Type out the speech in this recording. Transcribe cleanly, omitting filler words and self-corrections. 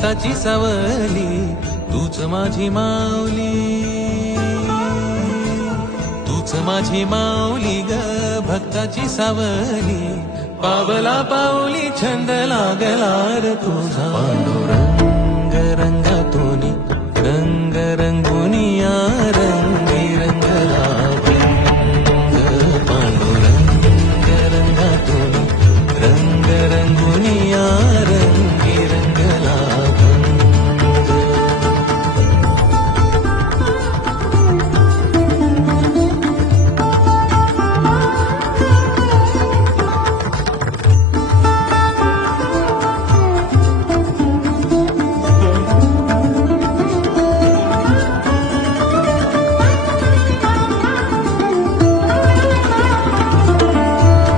भक्ताची सावली, तूच माझी माऊली, तूच माझी माऊली ग भक्ताची सावली. पावला पाऊली छंद लागला रे तुझा, पांडुरंग रंगातून रंग रंगुनिया रंग